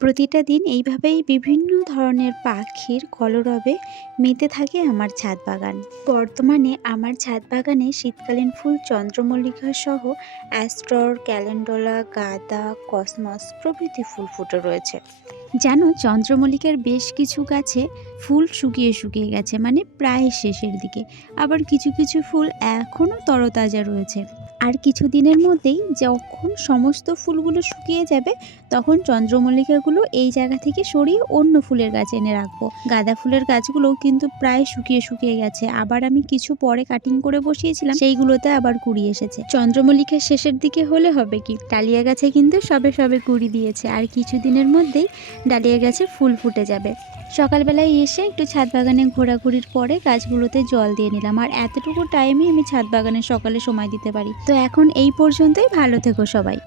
প্রতিটা দিন এইভাবেই বিভিন্ন ধরনের পাখির কলরবে মেতে থাকে আমার ছাদ বাগান। বর্তমানে আমার ছাদ বাগানে শীতকালীন ফুল চন্দ্রমল্লিকা সহ অ্যাস্টর, ক্যালেন্ডুলা, গাঁদা, কসমস প্রভৃতি ফুল ফুটে রয়েছে। জানো, চন্দ্রমল্লিকার বেশ কিছু গাছে ফুল শুকিয়ে শুকিয়ে গেছে, মানে প্রায় শেষের দিকে। আবার কিছু কিছু ফুল এখনও তরতাজা রয়েছে। আর কিছু দিনের মধ্যেই যখন সমস্ত ফুলগুলো শুকিয়ে যাবে, তখন চন্দ্রমল্লিকাগুলো এই জায়গা থেকে সরিয়ে অন্য ফুলের গাছ এনে রাখবো। গাঁদা ফুলের গাছগুলোও কিন্তু প্রায় শুকিয়ে শুকিয়ে গেছে। আবার আমি কিছু পরে কাটিং করে বসিয়েছিলাম, সেইগুলোতে আবার কুড়ি এসেছে। চন্দ্রমল্লিকার শেষের দিকে হলে হবে কি, ডালিয়া গাছে কিন্তু সবে সবে কুড়ি দিয়েছে। আর কিছু দিনের মধ্যেই ডালিয়া গাছে ফুল ফুটে যাবে। সকালবেলায় এসে একটু ছাদ বাগানে ঘোরাঘুরির পরে গাছগুলোতে জল দিয়ে নিলাম। আর এতটুকু টাইমে আমি ছাদ বাগানে সকালে সময় দিতে পারি। তো এখন এই পর্যন্তই, ভালো থেকো সবাই।